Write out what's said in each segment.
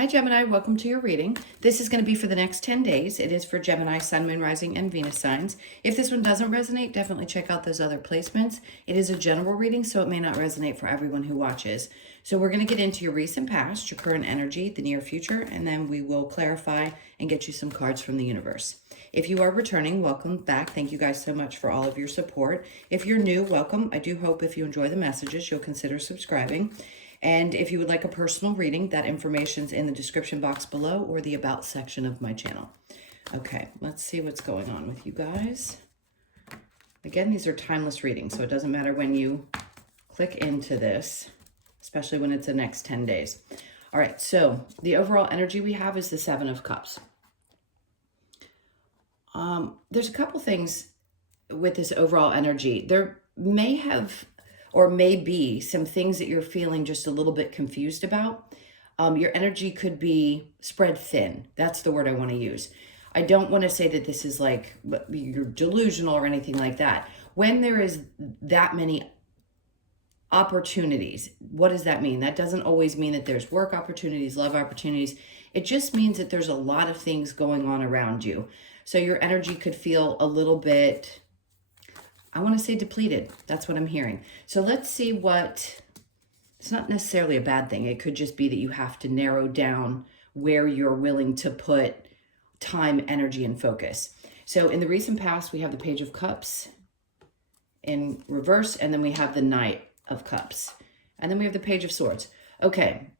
Hi Gemini, welcome to your reading. This is going to be for the next 10 days. It is for Gemini, Sun, Moon, Rising, and Venus signs. If this one doesn't resonate, definitely check out those other placements. It is a general reading, so it may not resonate for everyone who watches. So we're going to get into your recent past, your current energy, the near future, and then we will clarify and get you some cards from the universe. If you are returning, welcome back. Thank you guys so much for all of your support. If you're new, welcome. I do hope if you enjoy the messages, you'll consider subscribing. And if you would like a personal reading, that information's in the description box below or the about section of my channel. Okay, let's see what's going on with you guys. Again, these are timeless readings, so it doesn't matter when you click into this, especially when it's the next 10 days. All right, so the overall energy we have is the Seven of Cups. There's a couple things with this overall energy. There may have or maybe some things that you're feeling just a little bit confused about. Your energy could be spread thin. That's the word I want to use. I don't want to say that this is like you're delusional or anything like that. When there is that many opportunities, what does that mean? That doesn't always mean that there's work opportunities, love opportunities. It just means that there's a lot of things going on around you. So your energy could feel a little bit, I want to say depleted. That's what I'm hearing. So let's see what, it's not necessarily a bad thing. It could just be that you have to narrow down where you're willing to put time, energy, and focus. So in the recent past, we have the Page of Cups in reverse, and then we have the Knight of Cups. And then we have the Page of Swords. Okay.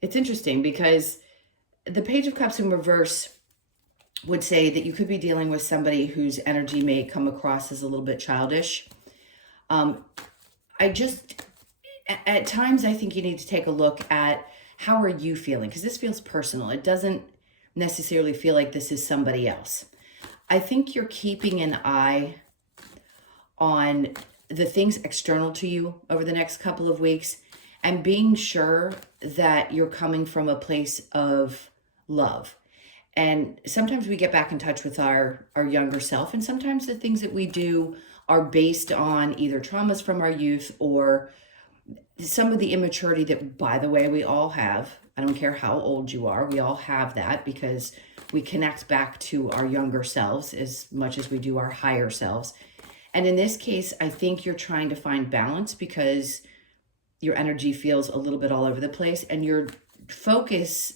It's interesting because the Page of Cups in reverse would say that you could be dealing with somebody whose energy may come across as a little bit childish. At times, I think you need to take a look at how are you feeling, because this feels personal. It doesn't necessarily feel like this is somebody else. I think you're keeping an eye on the things external to you over the next couple of weeks and being sure that you're coming from a place of love. And sometimes we get back in touch with our younger self, and sometimes the things that we do are based on either traumas from our youth or some of the immaturity that, by the way, we all have. I don't care how old you are. We all have that because we connect back to our younger selves as much as we do our higher selves. And in this case, I think you're trying to find balance because your energy feels a little bit all over the place, and your focus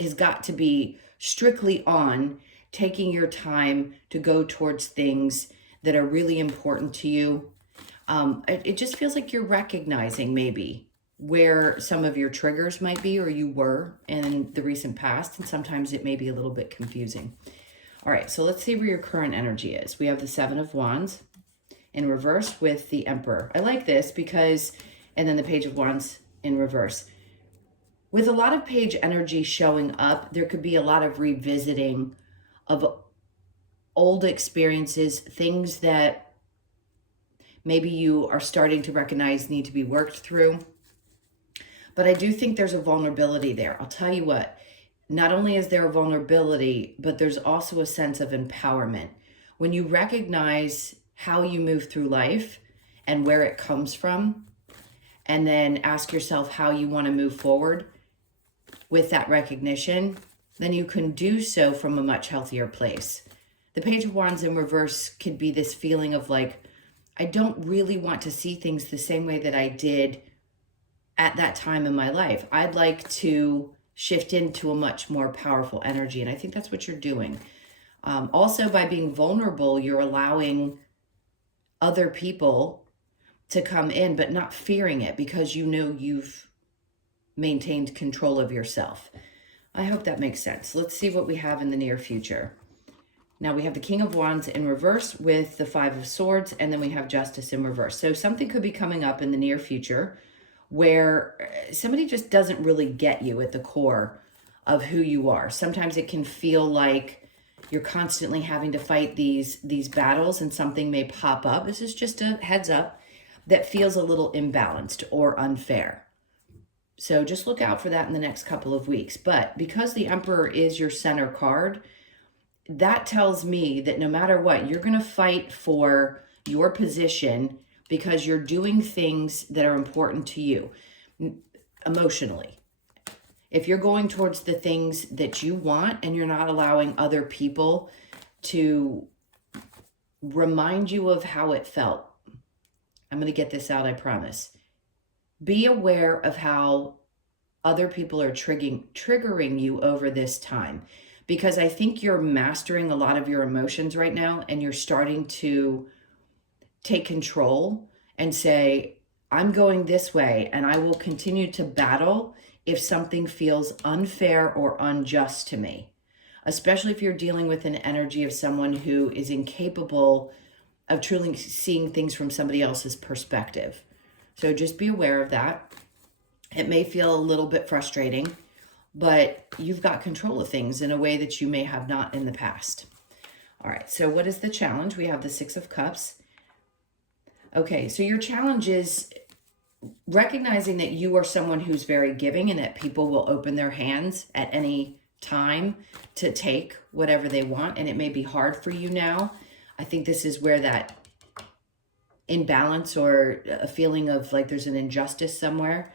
has got to be strictly on taking your time to go towards things that are really important to you. It just feels like you're recognizing maybe where some of your triggers might be, or you were in the recent past, and sometimes it may be a little bit confusing. All right, so let's see where your current energy is. We have the Seven of Wands in reverse with the Emperor. I like this because, and then the Page of Wands in reverse. With a lot of page energy showing up, there could be a lot of revisiting of old experiences, things that maybe you are starting to recognize need to be worked through. But I do think there's a vulnerability there. I'll tell you what, not only is there a vulnerability, but there's also a sense of empowerment. When you recognize how you move through life and where it comes from, and then ask yourself how you want to move forward, with that recognition, then you can do so from a much healthier place. The Page of Wands in reverse could be this feeling of like, I don't really want to see things the same way that I did at that time in my life. I'd like to shift into a much more powerful energy. And I think that's what you're doing. Also, by being vulnerable, you're allowing other people to come in, but not fearing it because you know you've maintained control of yourself. I hope that makes sense. Let's see what we have in the near future. Now we have the King of Wands in reverse with the Five of Swords, and then we have Justice in reverse. So something could be coming up in the near future where somebody just doesn't really get you at the core of who you are. Sometimes it can feel like you're constantly having to fight these battles, and something may pop up. This is just a heads up that feels a little imbalanced or unfair. So just look out for that in the next couple of weeks. But because the Emperor is your center card, that tells me that no matter what, you're going to fight for your position because you're doing things that are important to you emotionally. If you're going towards the things that you want and you're not allowing other people to remind you of how it felt, I'm going to get this out, I promise. Be aware of how other people are triggering you over this time, because I think you're mastering a lot of your emotions right now, and you're starting to take control and say, I'm going this way and I will continue to battle if something feels unfair or unjust to me, especially if you're dealing with an energy of someone who is incapable of truly seeing things from somebody else's perspective. So just be aware of that. It may feel a little bit frustrating, but you've got control of things in a way that you may have not in the past. All right, so what is the challenge? We have the Six of Cups. Okay, so your challenge is recognizing that you are someone who's very giving and that people will open their hands at any time to take whatever they want, and it may be hard for you now. I think this is where that imbalance or a feeling of like there's an injustice somewhere.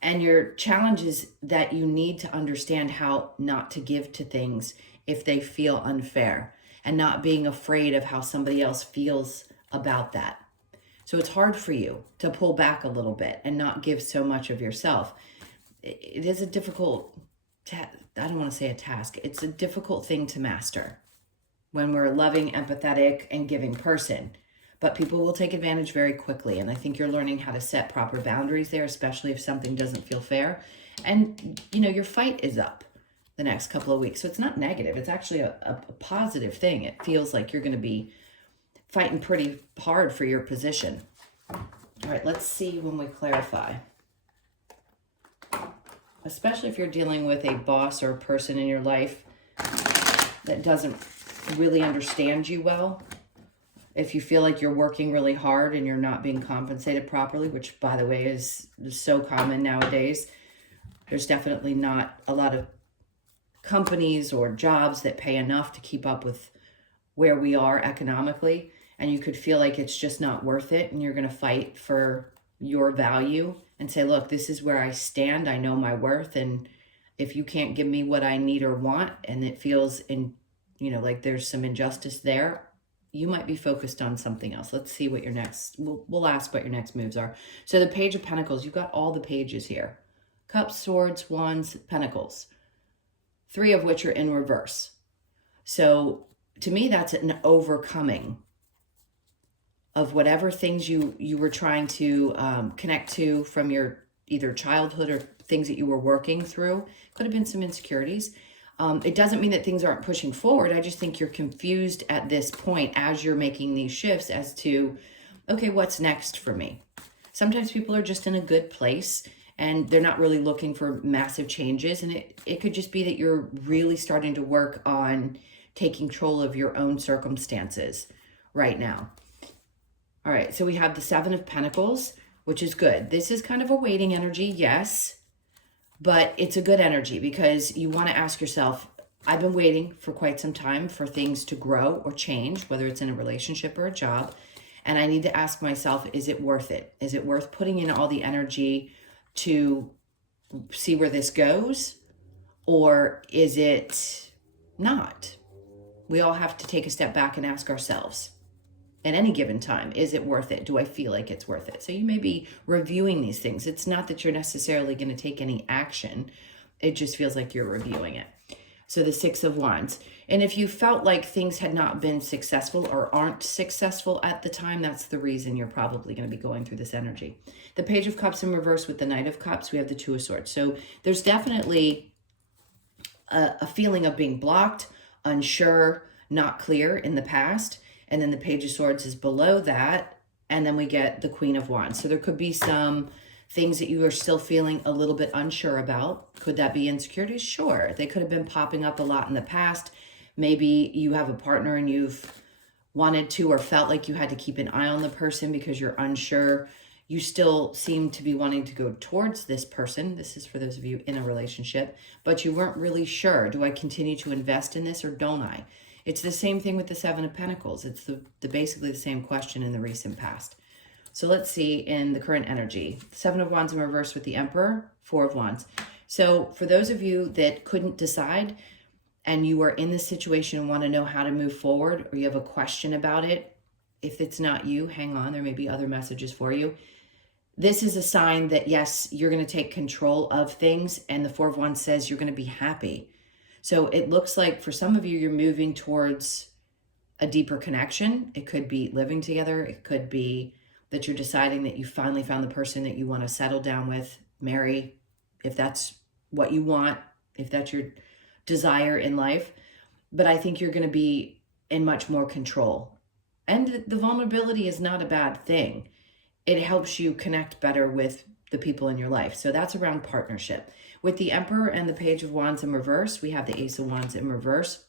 And your challenge is that you need to understand how not to give to things if they feel unfair, and not being afraid of how somebody else feels about that. So it's hard for you to pull back a little bit and not give so much of yourself. It is a difficult, I don't want to say a task. It's a difficult thing to master when we're a loving, empathetic, and giving person. But people will take advantage very quickly. And I think you're learning how to set proper boundaries there, especially if something doesn't feel fair. And, you know, your fight is up the next couple of weeks. So it's not negative. It's actually a positive thing. It feels like you're going to be fighting pretty hard for your position. All right, let's see when we clarify. Especially if you're dealing with a boss or a person in your life that doesn't really understand you well. If you feel like you're working really hard and you're not being compensated properly, which, by the way, is so common nowadays. There's definitely not a lot of companies or jobs that pay enough to keep up with where we are economically. And you could feel like it's just not worth it, and you're going to fight for your value and say, look, this is where I stand. I know my worth. And if you can't give me what I need or want, and it feels like there's some injustice there, you might be focused on something else. Let's see what your next, we'll ask what your next moves are. So the Page of Pentacles, you've got all the pages here. Cups, Swords, Wands, Pentacles. 3 of which are in reverse. So to me, that's an overcoming of whatever things you were trying to connect to from your either childhood or things that you were working through. Could have been some insecurities. It doesn't mean that things aren't pushing forward. I just think you're confused at this point as you're making these shifts as to, okay, what's next for me? Sometimes people are just in a good place and they're not really looking for massive changes. And it could just be that you're really starting to work on taking control of your own circumstances right now. All right, so we have the 7 of Pentacles, which is good. This is kind of a waiting energy, yes. But it's a good energy because you want to ask yourself, I've been waiting for quite some time for things to grow or change, whether it's in a relationship or a job. And I need to ask myself, is it worth it? Is it worth putting in all the energy to see where this goes? Or is it not? We all have to take a step back and ask ourselves, at any given time, is it worth it? Do I feel like it's worth it? So you may be reviewing these things. It's not that you're necessarily going to take any action. It just feels like you're reviewing it. So the 6 of Wands. And if you felt like things had not been successful or aren't successful at the time, that's the reason you're probably going to be going through this energy. The Page of Cups in reverse with the Knight of Cups, we have the 2 of Swords. So there's definitely a feeling of being blocked, unsure, not clear in the past. And then the Page of Swords is below that. And then we get the Queen of Wands. So there could be some things that you are still feeling a little bit unsure about. Could that be insecurities? Sure. They could have been popping up a lot in the past. Maybe you have a partner and you've wanted to or felt like you had to keep an eye on the person because you're unsure. You still seem to be wanting to go towards this person. This is for those of you in a relationship, but you weren't really sure. Do I continue to invest in this or don't I? It's the same thing with the 7 of Pentacles. It's the basically the same question in the recent past. So let's see in the current energy. 7 of Wands in reverse with the Emperor, 4 of Wands. So for those of you that couldn't decide and you are in this situation and want to know how to move forward, or you have a question about it, if it's not you, hang on, there may be other messages for you. This is a sign that, yes, you're going to take control of things, and the Four of Wands says you're going to be happy. So it looks like for some of you, you're moving towards a deeper connection. It could be living together. It could be that you're deciding that you finally found the person that you want to settle down with, marry, if that's what you want, if that's your desire in life. But I think you're going to be in much more control. And the vulnerability is not a bad thing. It helps you connect better with the people in your life. So that's around partnership. With the Emperor and the Page of Wands in reverse, we have the Ace of Wands in reverse.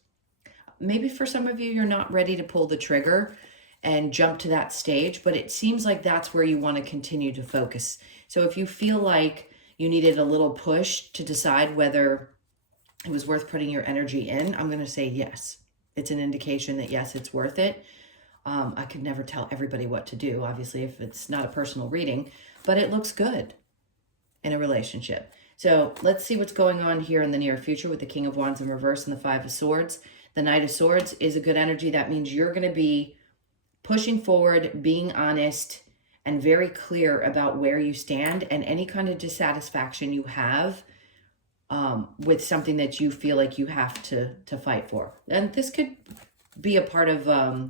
Maybe for some of you, you're not ready to pull the trigger and jump to that stage, but it seems like that's where you want to continue to focus. So if you feel like you needed a little push to decide whether it was worth putting your energy in, I'm going to say yes. It's an indication that yes, it's worth it. I could never tell everybody what to do, obviously, if it's not a personal reading, but it looks good in a relationship. So let's see what's going on here in the near future with the King of Wands in reverse and the Five of Swords. The Knight of Swords is a good energy. That means you're going to be pushing forward, being honest, and very clear about where you stand, and any kind of dissatisfaction you have with something that you feel like you have to fight for. And this could be a part of a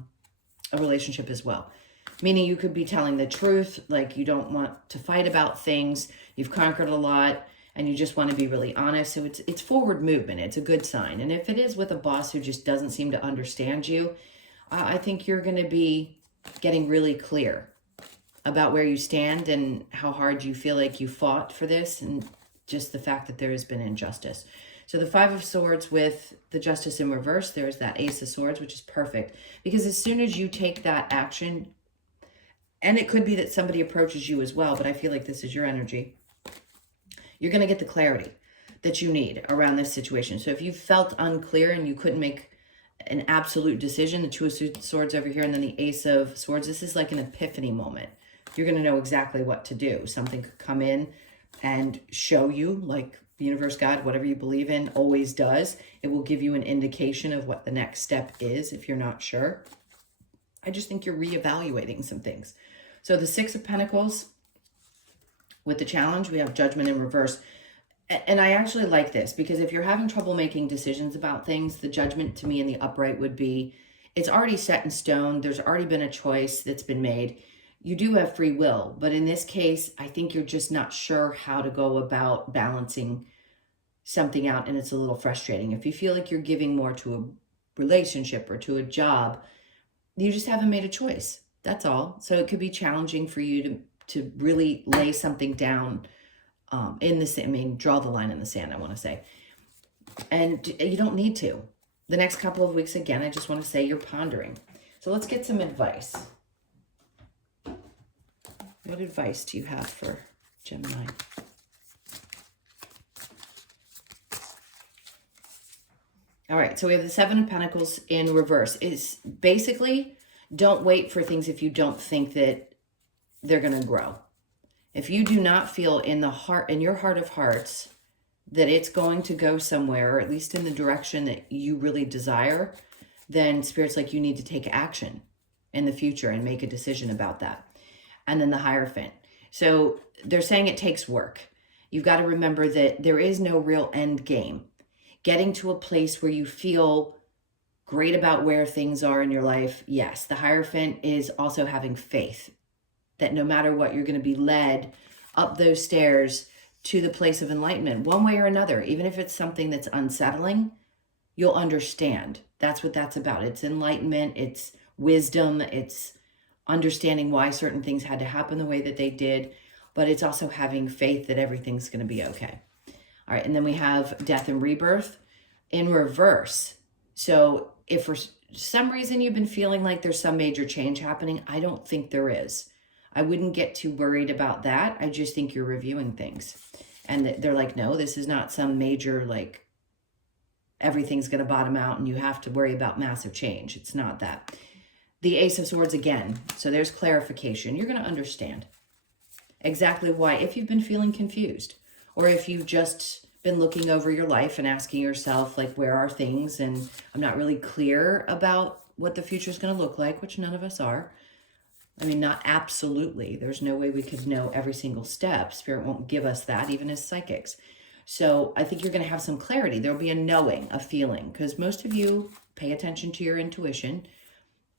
relationship as well. Meaning you could be telling the truth, like you don't want to fight about things, you've conquered a lot, and you just want to be really honest. So it's forward movement. It's a good sign. And if it is with a boss who just doesn't seem to understand you, I think you're going to be getting really clear about where you stand and how hard you feel like you fought for this, and just the fact that there has been injustice. So the Five of Swords with the Justice in reverse, there's that Ace of Swords, which is perfect. Because as soon as you take that action, and it could be that somebody approaches you as well, but I feel like this is your energy, you're going to get the clarity that you need around this situation. So if you felt unclear and you couldn't make an absolute decision, the Two of Swords over here and then the Ace of Swords, this is like an epiphany moment. You're going to know exactly what to do. Something could come in and show you, like the universe, God, whatever you believe in always does. It will give you an indication of what the next step is if you're not sure. I just think you're reevaluating some things. So the Six of Pentacles with the Challenge, we have Judgment in reverse. And I actually like this because if you're having trouble making decisions about things, the Judgment to me in the upright would be, it's already set in stone. There's already been a choice that's been made. You do have free will, but in this case, I think you're just not sure how to go about balancing something out, and it's a little frustrating. If you feel like you're giving more to a relationship or to a job, you just haven't made a choice. That's all. So it could be challenging for you to really lay something down in the sand. I mean, draw the line in the sand, I want to say. And you don't need to. The next couple of weeks, again, I just want to say you're pondering. So let's get some advice. What advice do you have for Gemini? All right, so we have the Seven of Pentacles in reverse. It's basically, don't wait for things if you don't think that they're going to grow. If you do not feel in your heart of hearts that it's going to go somewhere, or at least in the direction that you really desire, then Spirit's like you need to take action in the future and make a decision about that. And then the Hierophant. So they're saying it takes work. You've got to remember that there is no real end game. Getting to a place where you feel great about where things are in your life, yes. The Hierophant is also having faith that no matter what, you're going to be led up those stairs to the place of enlightenment, one way or another. Even if it's something that's unsettling, you'll understand. That's what that's about. It's enlightenment, it's wisdom, it's understanding why certain things had to happen the way that they did, but it's also having faith that everything's going to be okay. All right, and then we have Death and Rebirth in reverse. So if for some reason you've been feeling like there's some major change happening, I don't think there is. I wouldn't get too worried about that. I just think you're reviewing things. And they're like, no, this is not some major, like, everything's going to bottom out and you have to worry about massive change. It's not that. The Ace of Swords again. So there's clarification. You're going to understand exactly why. If you've been feeling confused, or if you just been looking over your life and asking yourself, like, where are things? And I'm not really clear about what the future is going to look like, which none of us are. I mean, not absolutely. There's no way we could know every single step. Spirit won't give us that, even as psychics. So I think you're going to have some clarity. There'll be a knowing, a feeling, because most of you pay attention to your intuition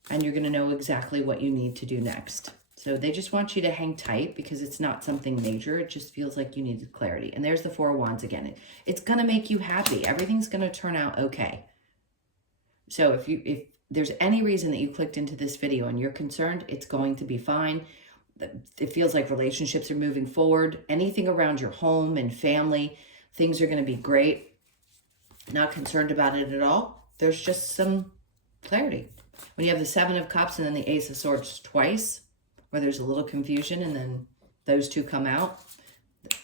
and you're going to know exactly what you need to do next. So they just want you to hang tight because it's not something major. It just feels like you needed clarity. And there's the Four of Wands again. It's going to make you happy. Everything's going to turn out okay. So if there's any reason that you clicked into this video and you're concerned, it's going to be fine. It feels like relationships are moving forward. Anything around your home and family, things are going to be great. Not concerned about it at all. There's just some clarity. When you have the Seven of Cups and then the Ace of Swords twice, where there's a little confusion and then those two come out,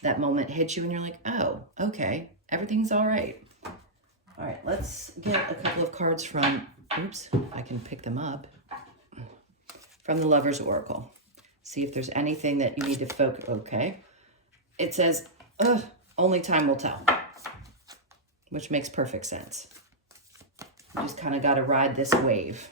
that moment hits you and you're like, oh, okay, everything's all right. All right, let's get a couple of cards from, oops, I can pick them up, from the Lover's Oracle. See if there's anything that you need to focus, okay. It says, only time will tell, which makes perfect sense. You just kind of got to ride this wave.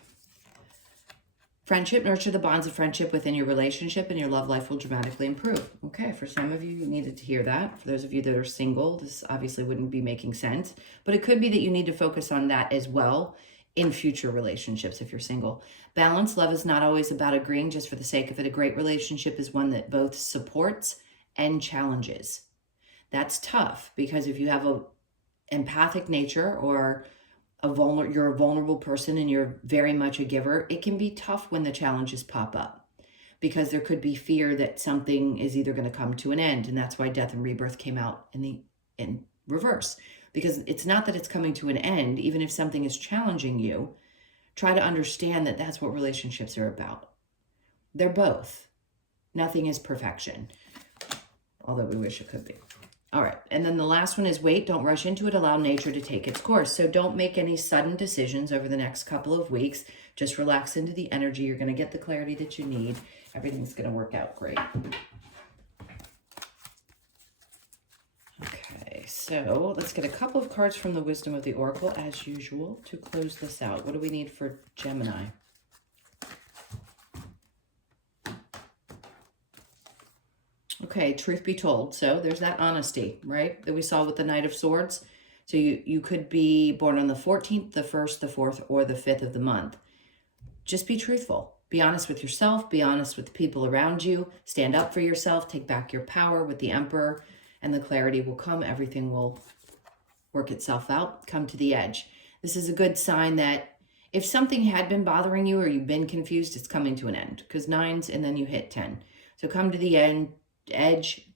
Friendship, nurture the bonds of friendship within your relationship and your love life will dramatically improve. Okay, for some of you, you needed to hear that. For those of you that are single, this obviously wouldn't be making sense. But it could be that you need to focus on that as well in future relationships if you're single. Balance, love is not always about agreeing just for the sake of it. A great relationship is one that both supports and challenges. That's tough because if you have a empathic nature or you're a vulnerable person and you're very much a giver, it can be tough when the challenges pop up because there could be fear that something is either going to come to an end. And that's why death and rebirth came out in reverse, because it's not that it's coming to an end. Even if something is challenging you, try to understand that that's what relationships are about. They're both. Nothing is perfection, although we wish it could be. All right, and then the last one is wait, don't rush into it, allow nature to take its course. So don't make any sudden decisions over the next couple of weeks. Just relax into the energy. You're going to get the clarity that you need. Everything's going to work out great. Okay, so let's get a couple of cards from the Wisdom of the Oracle, as usual, to close this out. What do we need for Gemini? Okay, truth be told. So there's that honesty, right, that we saw with the Knight of Swords. So you could be born on the 14th, the 1st, the 4th, or the 5th of the month. Just be truthful. Be honest with yourself. Be honest with the people around you. Stand up for yourself. Take back your power with the Emperor, and the clarity will come. Everything will work itself out. Come to the edge. This is a good sign that if something had been bothering you or you've been confused, it's coming to an end, because 9s and then you hit 10. So come to the end. Edge,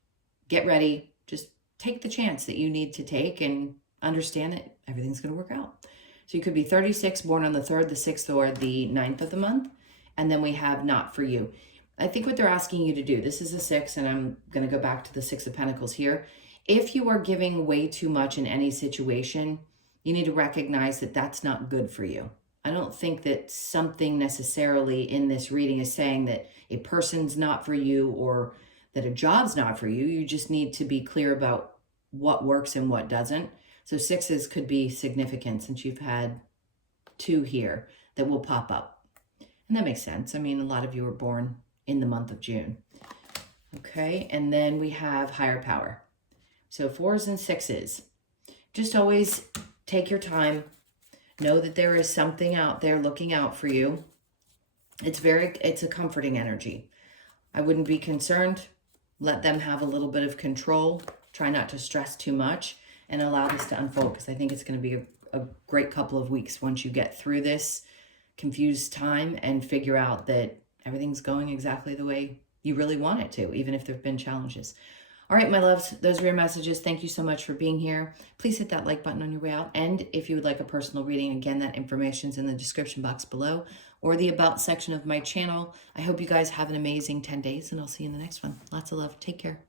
get ready, just take the chance that you need to take and understand that everything's going to work out. So you could be 36, born on the 3rd, the 6th, or the 9th of the month. And then we have not for you. I think what they're asking you to do, this is a 6, and I'm going to go back to the 6 of Pentacles here. If you are giving way too much in any situation, you need to recognize that that's not good for you. I don't think that something necessarily in this reading is saying that a person's not for you or that a job's not for you. You just need to be clear about what works and what doesn't. So 6s could be significant since you've had 2 here that will pop up. And that makes sense. I mean, a lot of you were born in the month of June. Okay, and then we have higher power. So 4s and 6s. Just always take your time. Know that there is something out there looking out for you. It's a comforting energy. I wouldn't be concerned. Let them have a little bit of control. Try not to stress too much and allow this to unfold, because I think it's going to be a great couple of weeks once you get through this confused time and figure out that everything's going exactly the way you really want it to, even if there have been challenges. All right, my loves, those are your messages. Thank you so much for being here. Please hit that like button on your way out. And if you would like a personal reading, again, that information's in the description box below or the About section of my channel. I hope you guys have an amazing 10 days, and I'll see you in the next one. Lots of love. Take care.